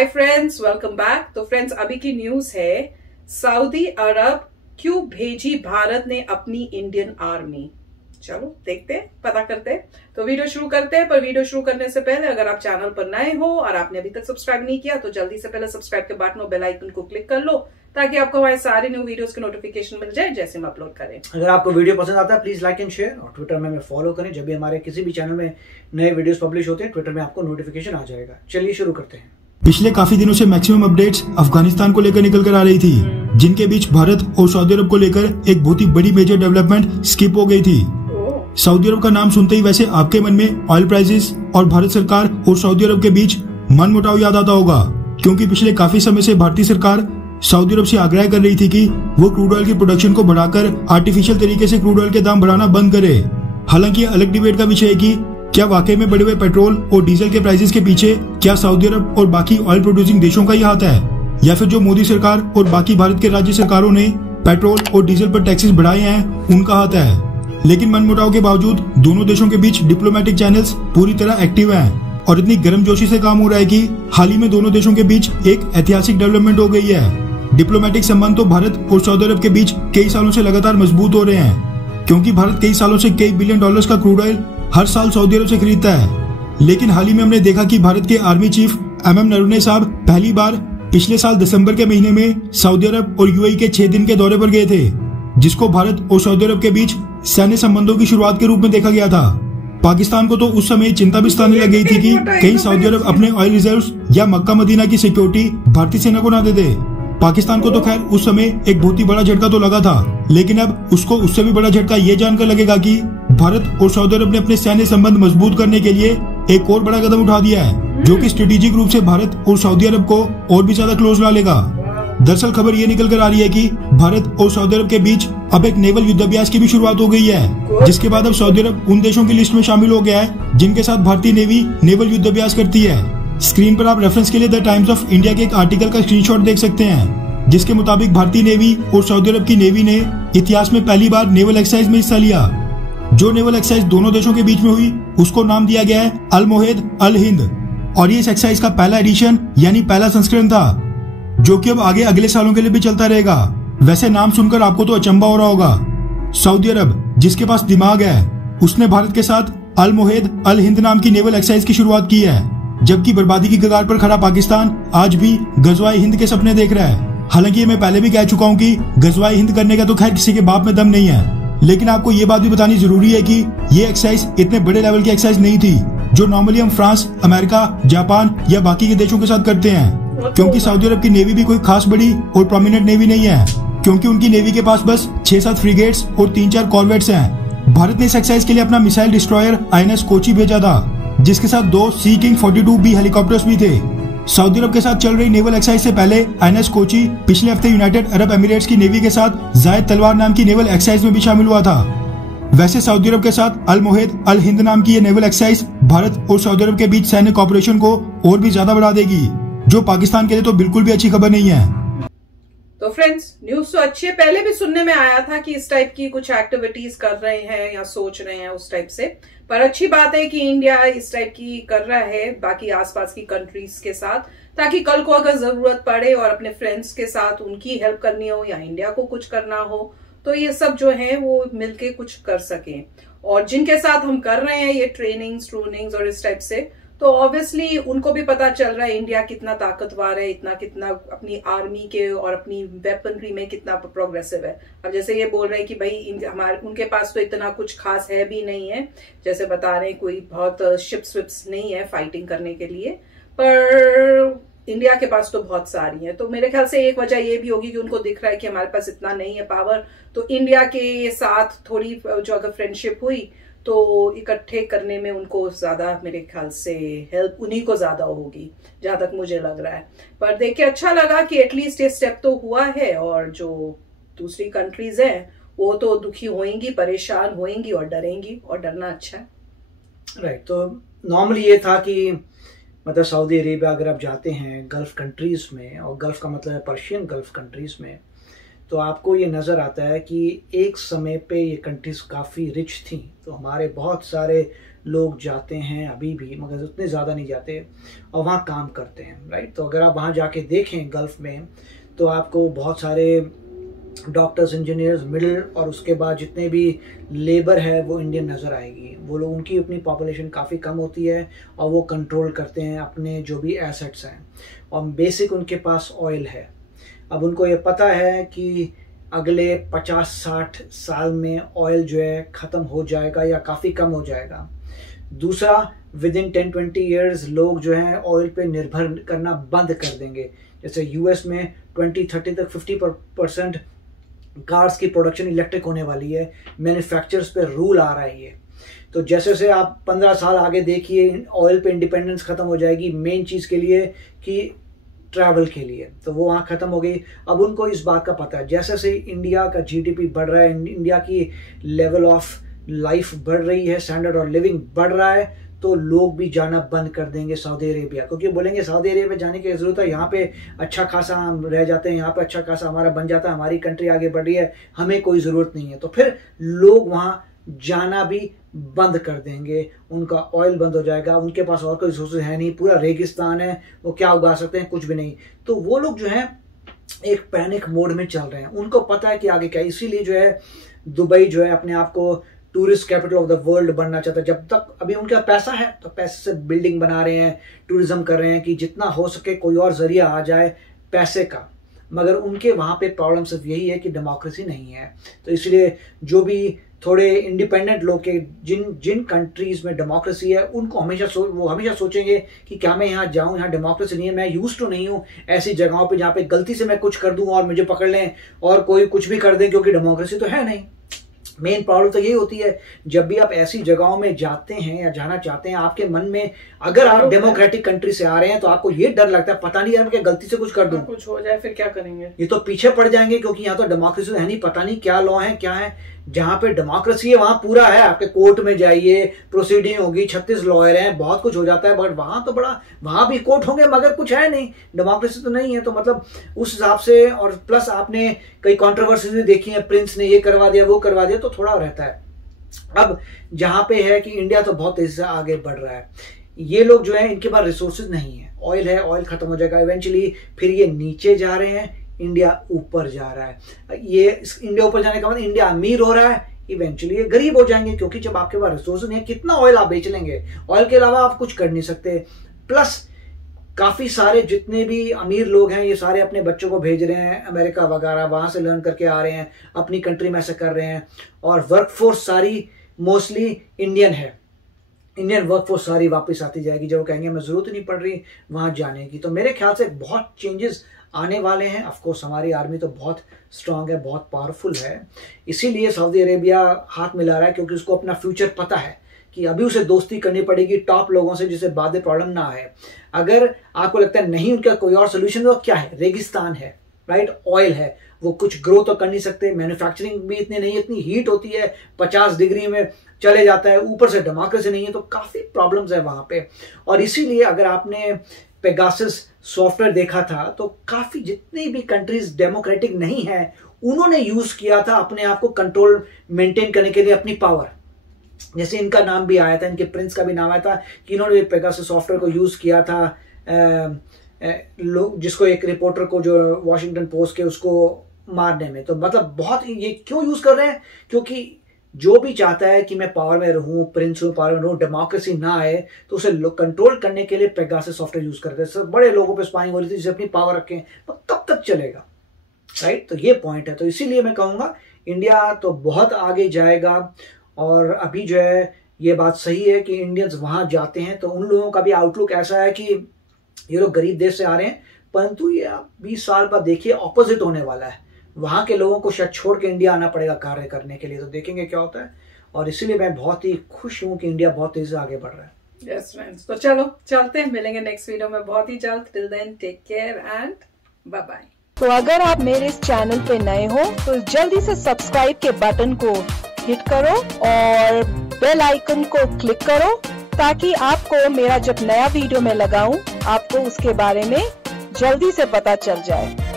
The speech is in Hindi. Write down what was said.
Hi friends, welcome back. तो फ्रेंड्स, अभी की न्यूज है, सऊदी अरब क्यों भेजी भारत ने अपनी इंडियन आर्मी। चलो देखते हैं, पता करते हैं। तो वीडियो शुरू करते हैं, पर वीडियो शुरू करने से पहले अगर आप चैनल पर नए हो और आपने अभी तक सब्सक्राइब नहीं किया तो जल्दी से पहले सब्सक्राइब के बटन और बेल आइकन को क्लिक कर लो ताकि आपको हमारे सारे न्यू वीडियोस के नोटिफिकेशन मिल जाए जैसे हम अपलोड करें। अगर आपको वीडियो पसंद आता है प्लीज लाइक एंड शेयर और ट्विटर में हमें फॉलो करें। जब भी हमारे किसी भी चैनल में नए वीडियोस पब्लिश होते हैं ट्विटर में आपको नोटिफिकेशन आ जाएगा। चलिए शुरू करते हैं। पिछले काफी दिनों से मैक्सिमम अपडेट्स अफगानिस्तान को लेकर निकल कर आ रही थी, जिनके बीच भारत और सऊदी अरब को लेकर एक बहुत ही बड़ी मेजर डेवलपमेंट स्किप हो गई थी। सऊदी अरब का नाम सुनते ही वैसे आपके मन में ऑयल प्राइसेस और भारत सरकार और सऊदी अरब के बीच मनमुटाव याद आता होगा, क्योंकि पिछले काफी समय से भारतीय सरकार सऊदी अरब से आग्रह कर रही थी कि वो क्रूड ऑयल की प्रोडक्शन को बढ़ाकर आर्टिफिशियल तरीके से क्रूड ऑयल के दाम बढ़ाना बंद करे। हालांकि अलग डिबेट का विषय है कि क्या वाकई में बढ़े हुए पेट्रोल और डीजल के प्राइसेस के पीछे क्या सऊदी अरब और बाकी ऑयल प्रोड्यूसिंग देशों का ही हाथ है, या फिर जो मोदी सरकार और बाकी भारत के राज्य सरकारों ने पेट्रोल और डीजल पर टैक्सेस बढ़ाए हैं उनका हाथ है। लेकिन मनमुटाव के बावजूद दोनों देशों के बीच डिप्लोमेटिक चैनल्स पूरी तरह एक्टिव हैं और इतनी गर्मजोशी से काम हो रहा है कि हाल ही में दोनों देशों के बीच एक ऐतिहासिक डेवलपमेंट हो गई है। डिप्लोमेटिक संबंध तो भारत और सऊदी अरब के बीच कई सालों से लगातार मजबूत हो रहे हैं, क्योंकि भारत कई सालों से कई बिलियन डॉलर्स का क्रूड ऑयल हर साल सऊदी अरब से खरीदता है। लेकिन हाल ही में हमने देखा कि भारत के आर्मी चीफ MM नरवणे साहब पहली बार पिछले साल दिसंबर के महीने में सऊदी अरब और UAE के 6 दिन के दौरे पर गए थे, जिसको भारत और सऊदी अरब के बीच सैन्य संबंधों की शुरुआत के रूप में देखा गया था। पाकिस्तान को तो उस समय चिंता भी सताने लग गई थी कि कहीं सऊदी अरब अपने ऑयल रिजर्व्स या मक्का मदीना की सिक्योरिटी भारतीय सेना को ना दे दे। पाकिस्तान को तो खैर उस समय एक बहुत ही बड़ा झटका तो लगा था, लेकिन अब उसको उससे भी बड़ा झटका ये जानकर लगेगा कि भारत और सऊदी अरब ने अपने सैन्य संबंध मजबूत करने के लिए एक और बड़ा कदम उठा दिया है, जो कि स्ट्रेटेजिक रूप से भारत और सऊदी अरब को और भी ज्यादा क्लोज ला लेगा। दरअसल खबर ये निकल कर आ रही है कि भारत और सऊदी अरब के बीच अब एक नेवल युद्धाभ्यास की भी शुरुआत हो गई है, जिसके बाद अब सऊदी अरब उन देशों की लिस्ट में शामिल हो गया है जिनके साथ भारतीय नेवी नेवल युद्धाभ्यास करती है। स्क्रीन पर आप रेफरेंस के लिए द टाइम्स ऑफ इंडिया के एक आर्टिकल का स्क्रीनशॉट देख सकते हैं, जिसके मुताबिक भारतीय नेवी और सऊदी अरब की नेवी ने इतिहास में पहली बार नेवल एक्सरसाइज में हिस्सा लिया। जो नेवल एक्सरसाइज दोनों देशों के बीच में हुई उसको नाम दिया गया है अल मोहेद अल हिंद, और ये इस एक्सरसाइज का पहला एडिशन यानी पहला संस्करण था, जो कि अब आगे अगले सालों के लिए भी चलता रहेगा। वैसे नाम सुनकर आपको तो अचंभा हो रहा होगा। सऊदी अरब, जिसके पास दिमाग है, उसने भारत के साथ अल मोहेद अल हिंद नाम की नेवल एक्सरसाइज की शुरुआत की है, जबकि बर्बादी की कगार पर खड़ा पाकिस्तान आज भी गजवाए हिंद के सपने देख रहा है। हालांकि मैं पहले भी कह चुका हूँ कि गजवाए हिंद करने का तो खैर किसी के बाप में दम नहीं है, लेकिन आपको ये बात भी बतानी जरूरी है कि ये एक्सरसाइज इतने बड़े लेवल की एक्सरसाइज नहीं थी जो नॉर्मली हम फ्रांस, अमेरिका, जापान या बाकी के देशों के साथ करते हैं, क्योंकि सऊदी अरब की नेवी भी कोई खास बड़ी और प्रोमिनेंट नेवी नहीं है, क्योंकि उनकी नेवी के पास बस 6-7 फ्रिगेट्स और 3-4 कॉर्वेट्स हैं। भारत ने इस एक्सरसाइज के लिए अपना मिसाइल डिस्ट्रॉयर INS कोची भेजा था, जिसके साथ 2 सी किंग 42B हेलीकॉप्टर्स भी थे। सऊदी अरब के साथ चल रही नेवल एक्सरसाइज से पहले INS कोची पिछले हफ्ते यूनाइटेड अरब एमिरेट्स की नेवी के साथ जायद तलवार नाम की नेवल एक्सरसाइज में भी शामिल हुआ था। वैसे सऊदी अरब के साथ अल मोहेद अल हिंद नाम की ये नेवल एक्सरसाइज भारत और सऊदी अरब के बीच सैन्य कॉपरेशन को और भी ज्यादा बढ़ा देगी, जो पाकिस्तान के लिए तो बिल्कुल भी अच्छी खबर नहीं है। तो फ्रेंड्स, न्यूज तो अच्छी है, पहले भी सुनने में आया था कि इस टाइप की कुछ एक्टिविटीज कर रहे हैं या सोच रहे हैं उस टाइप से, पर अच्छी बात है कि इंडिया इस टाइप की कर रहा है बाकी आसपास की कंट्रीज के साथ, ताकि कल को अगर जरूरत पड़े और अपने फ्रेंड्स के साथ उनकी हेल्प करनी हो या इंडिया को कुछ करना हो तो ये सब जो है वो मिलके कुछ कर सकें। और जिनके साथ हम कर रहे हैं ये ट्रेनिंग्स और इस टाइप से, तो ऑब्वियसली उनको भी पता चल रहा है इंडिया कितना ताकतवर है, कितना अपनी आर्मी के और अपनी वेपनरी में कितना प्रोग्रेसिव है। अब जैसे ये बोल रहे हैं कि भाई उनके पास तो इतना कुछ खास है भी नहीं है, जैसे बता रहे हैं कोई बहुत शिप्स विप्स नहीं है फाइटिंग करने के लिए, पर इंडिया के पास तो बहुत सारी है। तो मेरे ख्याल से एक वजह ये भी होगी कि उनको दिख रहा है कि हमारे पास इतना नहीं है पावर, तो इंडिया के साथ थोड़ी जो अगर फ्रेंडशिप हुई तो इकट्ठे करने में उनको ज्यादा, मेरे ख्याल से हेल्प उन्हीं को ज्यादा होगी, जहां तक मुझे लग रहा है। पर देख के अच्छा लगा कि एटलीस्ट ये स्टेप तो हुआ है, और जो दूसरी कंट्रीज हैं वो तो दुखी होंगी, परेशान होंगी और डरेंगी, और डरना अच्छा है। राइट। तो नॉर्मली ये था कि मतलब सऊदी अरेबिया अगर आप जाते हैं गल्फ कंट्रीज में, और गल्फ का मतलब है पर्शियन गल्फ कंट्रीज में, तो आपको ये नज़र आता है कि एक समय पे ये कंट्रीज काफ़ी रिच थी। तो हमारे बहुत सारे लोग जाते हैं अभी भी, मगर उतने ज़्यादा नहीं जाते और वहाँ काम करते हैं, राइट। तो अगर आप वहाँ जाके देखें गल्फ़ में, तो आपको बहुत सारे डॉक्टर्स, इंजीनियर्स, मिडिल और उसके बाद जितने भी लेबर है वो इंडियन नज़र आएगी। वो लोग, उनकी अपनी पॉपुलेशन काफ़ी कम होती है और वो कंट्रोल करते हैं अपने जो भी एसेट्स हैं, और बेसिक उनके पास ऑयल है। अब उनको ये पता है कि अगले 50-60 साल में ऑयल जो है ख़त्म हो जाएगा या काफ़ी कम हो जाएगा। दूसरा, विद इन 10-20 ईयर्स लोग जो हैं ऑयल पे निर्भर करना बंद कर देंगे। जैसे यूएस में 2030 तक 50% कार्स की प्रोडक्शन इलेक्ट्रिक होने वाली है, मैन्युफैक्चरर्स पे रूल आ रहा है ये। तो जैसे जैसे आप 15 साल आगे देखिए, ऑयल पे इंडिपेंडेंस ख़त्म हो जाएगी मेन चीज़ के लिए कि ट्रैवल के लिए, तो वो वहाँ ख़त्म हो गई। अब उनको इस बात का पता है, जैसे जैसे इंडिया का जीडीपी बढ़ रहा है, इंडिया की लेवल ऑफ लाइफ बढ़ रही है, स्टैंडर्ड ऑफ लिविंग बढ़ रहा है, तो लोग भी जाना बंद कर देंगे सऊदी अरेबिया, क्योंकि बोलेंगे सऊदी अरेबिया जाने की ज़रूरत है, यहाँ पे अच्छा खासा हम रह जाते हैं, यहाँ पे अच्छा खासा हमारा बन जाता है, हमारी कंट्री आगे बढ़ रही है, हमें कोई ज़रूरत नहीं है। तो फिर लोग वहाँ जाना भी बंद कर देंगे, उनका ऑयल बंद हो जाएगा, उनके पास और कोई रिसोर्सेज है नहीं, पूरा रेगिस्तान है, वो क्या उगा सकते हैं, कुछ भी नहीं। तो वो लोग जो है एक पैनिक मोड में चल रहे हैं, उनको पता है कि आगे क्या। इसीलिए जो है दुबई जो है अपने आप को tourist capital of the world बनना चाहता है। जब तक अभी उनके पास पैसा है तो पैसे से बिल्डिंग बना रहे हैं, टूरिज्म कर रहे हैं कि जितना हो सके कोई और जरिया आ जाए पैसे का, मगर उनके वहाँ पे प्रॉब्लम सिर्फ यही है कि डेमोक्रेसी नहीं है। तो इसलिए जो भी थोड़े इंडिपेंडेंट लोग के जिन कंट्रीज में डेमोक्रेसी है, उनको वो हमेशा सोचेंगे कि क्या मैं यहाँ जाऊँ, यहाँ डेमोक्रेसी नहीं है, मैं यूज तो नहीं हूँ ऐसी जगहों पे जहाँ पे गलती से मैं कुछ कर दूँ और मुझे पकड़ लें और कोई कुछ भी कर दें, क्योंकि डेमोक्रेसी तो है नहीं। मेन प्रॉब्लम तो यही होती है, जब भी आप ऐसी जगहों में जाते हैं या जाना चाहते हैं, आपके मन में अगर आप डेमोक्रेटिक कंट्री से आ रहे हैं तो आपको ये डर लगता है पता नहीं यार मैं गलती से कुछ कर दूं, कुछ हो जाए फिर क्या करेंगे, ये तो पीछे पड़ जाएंगे, क्योंकि यहाँ तो डेमोक्रेसी है नहीं, पता नहीं क्या लॉ है क्या है। जहां पे डेमोक्रेसी है वहां पूरा है, आपके कोर्ट में जाइए, प्रोसीडिंग होगी, 36 लॉयर हैं, बहुत कुछ हो जाता है, बट वहां तो बड़ा, वहां भी कोर्ट होंगे मगर कुछ है नहीं, डेमोक्रेसी तो नहीं है। तो मतलब उस हिसाब से, और प्लस आपने कई कंट्रोवर्सीज भी देखी है, प्रिंस ने ये करवा दिया वो करवा दिया, तो थोड़ा रहता है। अब जहां पे है कि इंडिया तो बहुत तेजी से आगे बढ़ रहा है, ये लोग जो है इनके पास रिसोर्सेज नहीं है, ऑयल है, ऑयल खत्म हो जाएगा इवेंचुअली, फिर ये नीचे जा रहे हैं, इंडिया ऊपर जा रहा है। ये इंडिया ऊपर जाने का मतलब इंडिया अमीर हो रहा है, इवेंचुअली ये गरीब हो जाएंगे, क्योंकि जब आपके पास रिसोर्सेज नहीं है, कितना ऑयल आप बेच लेंगे, ऑयल के अलावा आप कुछ कर नहीं सकते। प्लस काफी सारे जितने भी अमीर लोग हैं ये सारे अपने बच्चों को भेज रहे हैं अमेरिका वगैरह, वहां से लर्न करके आ रहे हैं, अपनी कंट्री में ऐसा कर रहे हैं, और वर्कफोर्स सारी मोस्टली इंडियन है, इंडियन वर्कफोर्स सारी वापस आती जाएगी, जब वो कहेंगे हमें जरूरत ही नहीं पड़ रही वहां जाने की। तो मेरे ख्याल से बहुत चेंजेस आने वाले हैं। ऑफकोर्स हमारी आर्मी तो बहुत स्ट्रांग है, बहुत पावरफुल है, इसीलिए सऊदी अरेबिया हाथ मिला रहा है, क्योंकि उसको अपना फ्यूचर पता है कि अभी उसे दोस्ती करनी पड़ेगी टॉप लोगों से, जिससे बाद में प्रॉब्लम ना आए। अगर आपको लगता है नहीं उनका कोई और सोल्यूशन, तो क्या है, रेगिस्तान है, राइट, ऑयल है, वो कुछ ग्रो तो कर नहीं सकते, मैन्युफैक्चरिंग भी इतनी नहीं, इतनी हीट होती है, 50 डिग्री में चले जाता है, ऊपर से डेमोक्रेसी नहीं है, तो काफी प्रॉब्लम्स है वहां पे। और इसीलिए अगर आपने पेगासस सॉफ्टवेयर देखा था, तो काफी जितनी भी कंट्रीज डेमोक्रेटिक नहीं है उन्होंने यूज किया था अपने आप को कंट्रोल मेंटेन करने के लिए, अपनी पावर। जैसे इनका नाम भी आया था, इनके प्रिंस का भी नाम आया था कि इन्होंने पेगासस सॉफ्टवेयर को यूज किया था, लोग जिसको एक रिपोर्टर को जो वॉशिंगटन पोस्ट के उसको मारने में। तो मतलब बहुत, ये क्यों यूज कर रहे हैं, क्योंकि जो भी चाहता है कि मैं पावर में रहूं, प्रिंस हूं, पावर में रहूं, डेमोक्रेसी ना आए, तो उसे कंट्रोल करने के लिए पेगासस सॉफ्टवेयर यूज करते हैं। सब बड़े लोगों पे स्पाइंग हो रही थी, जिसे अपनी पावर रखें, तो कब तक चलेगा, राइट। तो ये पॉइंट है। तो इसीलिए मैं कहूंगा इंडिया तो बहुत आगे जाएगा, और अभी जो है ये बात सही है कि इंडियंस वहां जाते हैं तो उन लोगों का भी आउटलुक ऐसा है कि ये लोग गरीब देश से आ रहे हैं, परंतु ये आप 20 साल बाद देखिए ऑपोजिट होने वाला है, वहां के लोगों को शायद छोड़ के इंडिया आना पड़ेगा कार्य करने के लिए। तो देखेंगे क्या होता है, और इसीलिए मैं बहुत ही खुश हूं कि इंडिया बहुत तेजी से आगे बढ़ रहा है। यस फ्रेंड्स, तो चलो चलते हैं, मिलेंगे नेक्स्ट वीडियो में बहुत ही जल्द। Till then take care and bye bye. तो अगर आप मेरे इस चैनल पे नए हो तो जल्दी से सब्सक्राइब के बटन को हिट करो और बेल आइकन को क्लिक करो, ताकि आपको मेरा जब नया वीडियो मैं लगाऊं आपको उसके बारे में जल्दी से पता चल जाए।